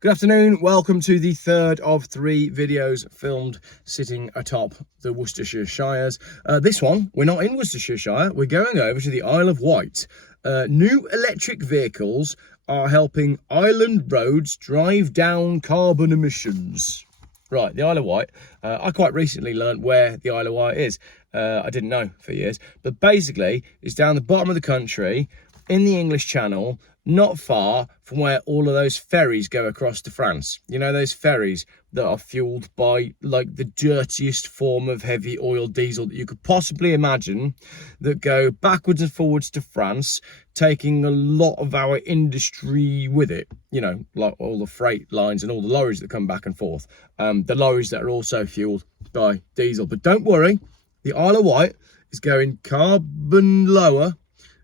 Good afternoon, welcome to the third of 3 videos filmed sitting atop the Worcestershire Shires. This one, we're not in Worcestershire, we're going over to the Isle of Wight. New electric vehicles are helping island roads drive down carbon emissions. Right, the Isle of Wight. I quite recently learned where the Isle of Wight is. I didn't know for years, but basically it's down the bottom of the country in the English Channel, not far from where all of those ferries go across to France. You know, those ferries that are fueled by like the dirtiest form of heavy oil diesel that you could possibly imagine, that go backwards and forwards to France, taking a lot of our industry with it. You know, like all the freight lines and all the lorries that come back and forth. The lorries that are also fueled by diesel. But don't worry, the Isle of Wight is going carbon lower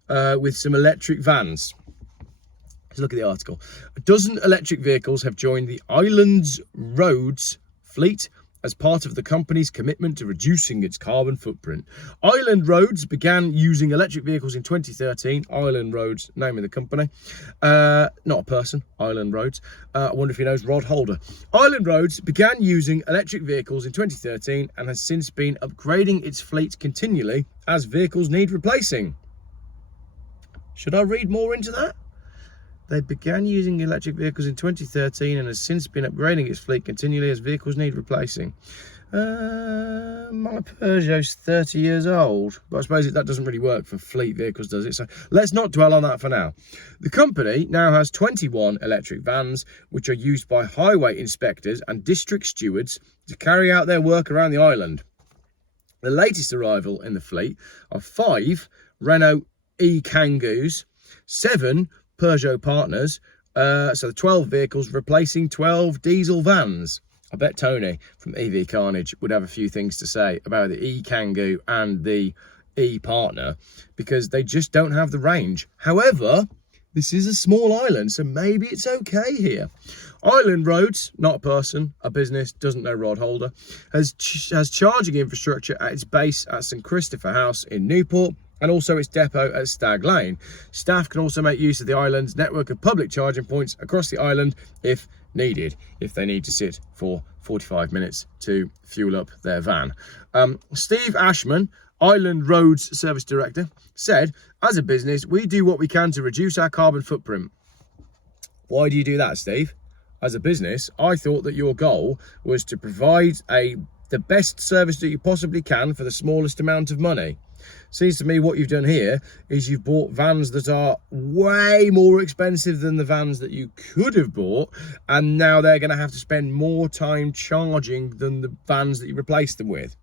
with some electric vans. Let's look at the article. A dozen electric vehicles have joined the island's roads fleet as part of the company's commitment to reducing its carbon footprint. Island Roads began using electric vehicles in 2013. Island Roads, name of the company. Not a person, Island Roads. I wonder if he knows Rod Holder. Island Roads began using electric vehicles in 2013 and has since been upgrading its fleet continually as vehicles need replacing. Should I read more into that? They began using electric vehicles in 2013 and has since been upgrading its fleet continually as vehicles need replacing. My Peugeot's 30 years old, but I suppose that doesn't really work for fleet vehicles, does it? So let's not dwell on that for now. The company now has 21 electric vans, which are used by highway inspectors and district stewards to carry out their work around the island. The latest arrival in the fleet are 5 Renault E-Kangoos, 7 Peugeot Partners, so the 12 vehicles replacing 12 diesel vans. I bet Tony from EV Carnage would have a few things to say about the E-Kangoo and the E-Partner, because they just don't have the range. However, this is a small island, so maybe it's okay here. Island Roads, not a person, a business, doesn't know Rod Holder, has charging infrastructure at its base at St Christopher House in Newport, and also its depot at Stag Lane. Staff can also make use of the island's network of public charging points across the island if needed, if they need to sit for 45 minutes to fuel up their van. Steve Ashman, Island Roads Service Director, said, as a business, we do what we can to reduce our carbon footprint. Why do you do that, Steve? As a business, I thought that your goal was to provide the best service that you possibly can for the smallest amount of money. Seems to me what you've done here is you've bought vans that are way more expensive than the vans that you could have bought, and now they're going to have to spend more time charging than the vans that you replaced them with.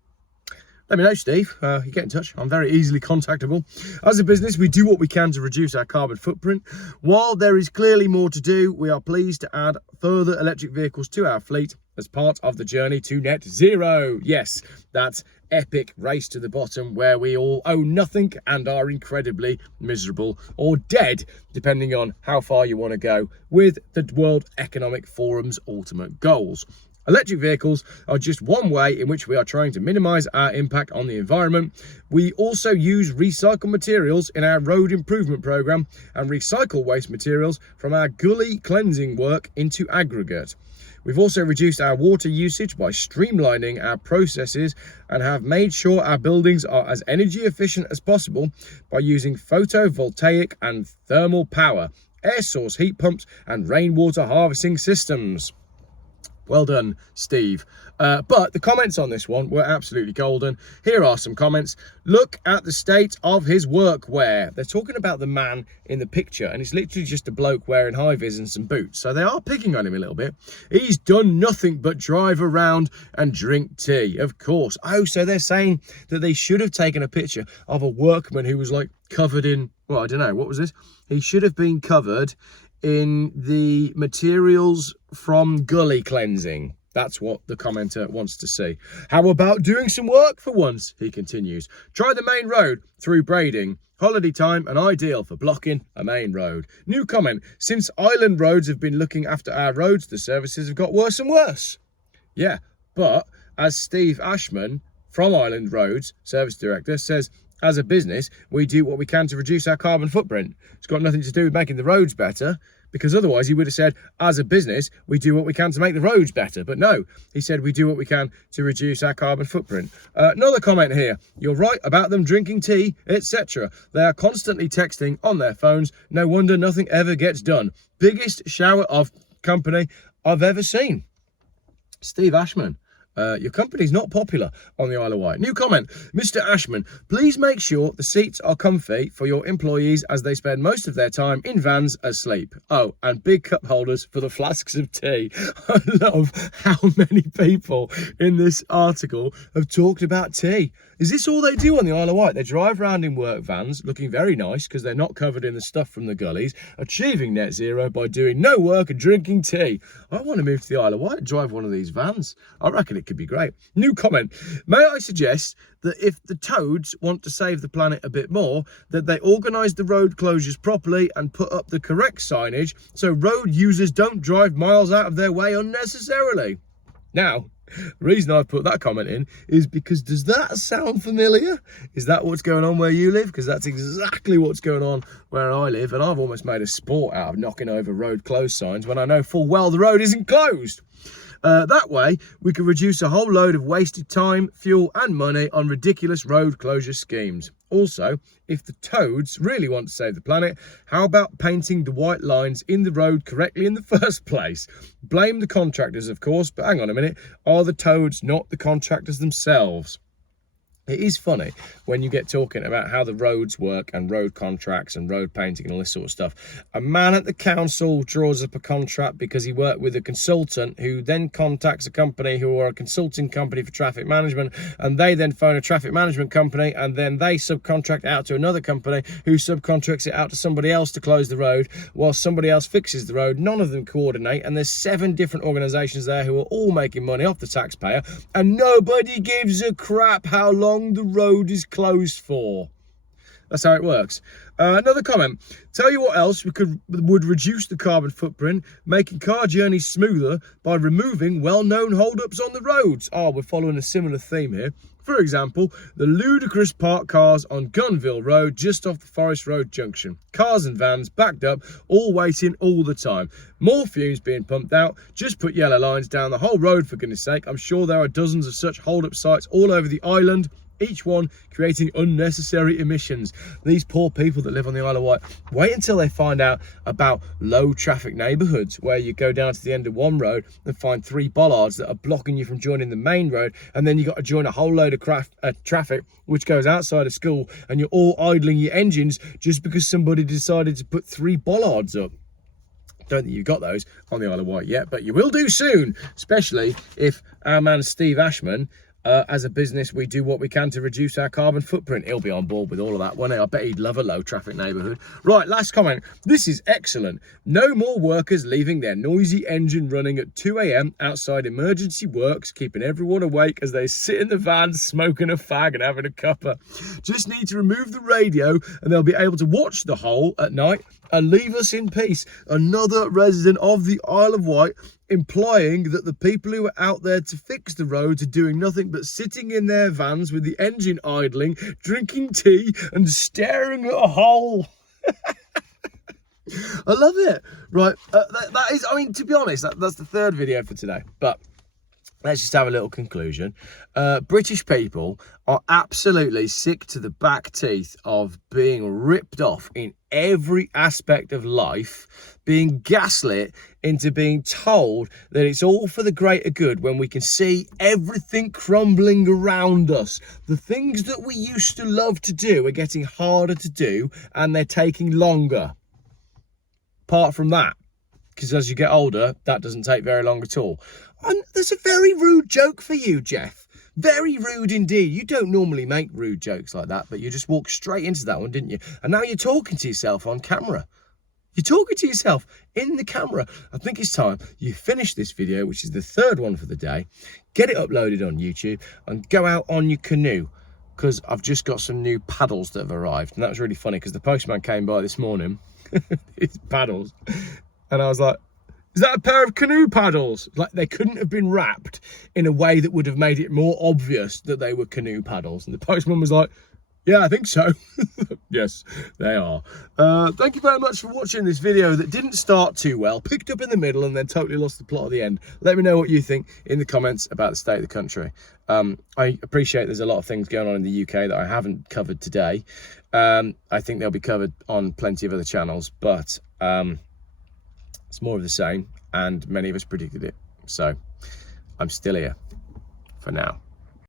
Let me know, Steve. You get in touch. I'm very easily contactable. As a business, we do what we can to reduce our carbon footprint. While there is clearly more to do, we are pleased to add further electric vehicles to our fleet as part of the journey to net zero. Yes, that epic race to the bottom where we all own nothing and are incredibly miserable or dead, depending on how far you want to go with the World Economic Forum's ultimate goals. Electric vehicles are just one way in which we are trying to minimise our impact on the environment. We also use recycled materials in our road improvement programme and recycle waste materials from our gully cleansing work into aggregate. We've also reduced our water usage by streamlining our processes and have made sure our buildings are as energy efficient as possible by using photovoltaic and thermal power, air source heat pumps and rainwater harvesting systems. Well done, Steve. But the comments on this one were absolutely golden. Here are some comments. Look at the state of his workwear. They're talking about the man in the picture, and it's literally just a bloke wearing high-vis and some boots. So they are picking on him a little bit. He's done nothing but drive around and drink tea, of course. Oh, so they're saying that they should have taken a picture of a workman who was like covered in, well, I don't know, what was this? He should have been covered in the materials from gully cleansing. That's what the commenter wants to see. How about doing some work for once? He continues. Try the main road through Brading. Holiday time and ideal for blocking a main road. New comment. Since Island Roads have been looking after our roads, the services have got worse and worse. Yeah, but as Steve Ashman from Island Roads, Service Director, says, as a business, we do what we can to reduce our carbon footprint. It's got nothing to do with making the roads better. because otherwise he would have said, as a business, we do what we can to make the roads better. But no, he said we do what we can to reduce our carbon footprint. Another comment here. You're right about them drinking tea, etc. They are constantly texting on their phones. No wonder nothing ever gets done. Biggest shower of company I've ever seen. Steve Ashman. Your company's not popular on the Isle of Wight. New comment. Mr. Ashman, please make sure the seats are comfy for your employees as they spend most of their time in vans asleep. Oh, and big cup holders for the flasks of tea. I love how many people in this article have talked about tea. Is this all they do on the Isle of Wight? They drive around in work vans, looking very nice because they're not covered in the stuff from the gullies, achieving net zero by doing no work and drinking tea. I want to move to the Isle of Wight and drive one of these vans. I reckon it could be great. New comment. May I suggest that if the toads want to save the planet a bit more, that they organise the road closures properly and put up the correct signage so road users don't drive miles out of their way unnecessarily. Now, the reason I've put that comment in is because does that sound familiar? Is that what's going on where you live? Because that's exactly what's going on where I live, and I've almost made a sport out of knocking over road closed signs when I know full well the road isn't closed. That way, we can reduce a whole load of wasted time, fuel and money on ridiculous road closure schemes. Also, if the toads really want to save the planet, how about painting the white lines in the road correctly in the first place? Blame the contractors, of course, but hang on a minute. Are the toads not the contractors themselves? It is funny when you get talking about how the roads work and road contracts and road painting and all this sort of stuff. A man at the council draws up a contract because he worked with a consultant who then contacts a company who are a consulting company for traffic management, and they then phone a traffic management company, and then they subcontract out to another company who subcontracts it out to somebody else to close the road while somebody else fixes the road. None of them coordinate, and there's 7 different organisations there who are all making money off the taxpayer, and nobody gives a crap how long the road is closed for. That's how it works. Another comment. Tell you what else would reduce the carbon footprint, making car journeys smoother by removing well-known holdups on the roads. Oh, we're following a similar theme here. For example, the ludicrous parked cars on Gunville Road just off the Forest Road junction. Cars and vans backed up, all waiting all the time. More fumes being pumped out. Just put yellow lines down the whole road for goodness sake. I'm sure there are dozens of such hold-up sites all over the island, each one creating unnecessary emissions. These poor people that live on the Isle of Wight, wait until they find out about low traffic neighbourhoods where you go down to the end of one road and find 3 bollards that are blocking you from joining the main road, and then you got to join a whole load of traffic which goes outside of school, and you're all idling your engines just because somebody decided to put 3 bollards up. Don't think you've got those on the Isle of Wight yet, but you will do soon, especially if our man Steve Ashman, as a business, we do what we can to reduce our carbon footprint. He'll be on board with all of that, won't he? I bet he'd love a low traffic neighbourhood. Right, last comment. This is excellent. No more workers leaving their noisy engine running at 2 a.m. outside emergency works, keeping everyone awake as they sit in the van smoking a fag and having a cuppa. Just need to remove the radio and they'll be able to watch the whole at night and leave us in peace. Another resident of the Isle of Wight implying that the people who are out there to fix the roads are doing nothing but sitting in their vans with the engine idling, drinking tea and staring at a hole. I love it. Right, that is, I mean, to be honest, that's the 3rd video for today, but let's just have a little conclusion. British people are absolutely sick to the back teeth of being ripped off in every aspect of life, being gaslit into being told that it's all for the greater good when we can see everything crumbling around us. The things that we used to love to do are getting harder to do, and they're taking longer. Apart from that, because as you get older, that doesn't take very long at all. And there's a very rude joke for you, Jeff. Very rude indeed. You don't normally make rude jokes like that, but you just walked straight into that one, didn't you? And now you're talking to yourself on camera. You're talking to yourself in the camera. I think it's time you finish this video, which is the 3rd one for the day, get it uploaded on YouTube and go out on your canoe, because I've just got some new paddles that have arrived. And that was really funny because the postman came by this morning, his paddles, and I was like, is that a pair of canoe paddles? Like, they couldn't have been wrapped in a way that would have made it more obvious that they were canoe paddles. And the postman was like, Yeah, I think so. Yes, they are. Thank you very much for watching this video that didn't start too well, picked up in the middle and then totally lost the plot at the end. Let me know what you think in the comments about the state of the country. I appreciate there's a lot of things going on in the UK that I haven't covered today. I think they'll be covered on plenty of other channels, but it's more of the same, and many of us predicted it. So I'm still here for now.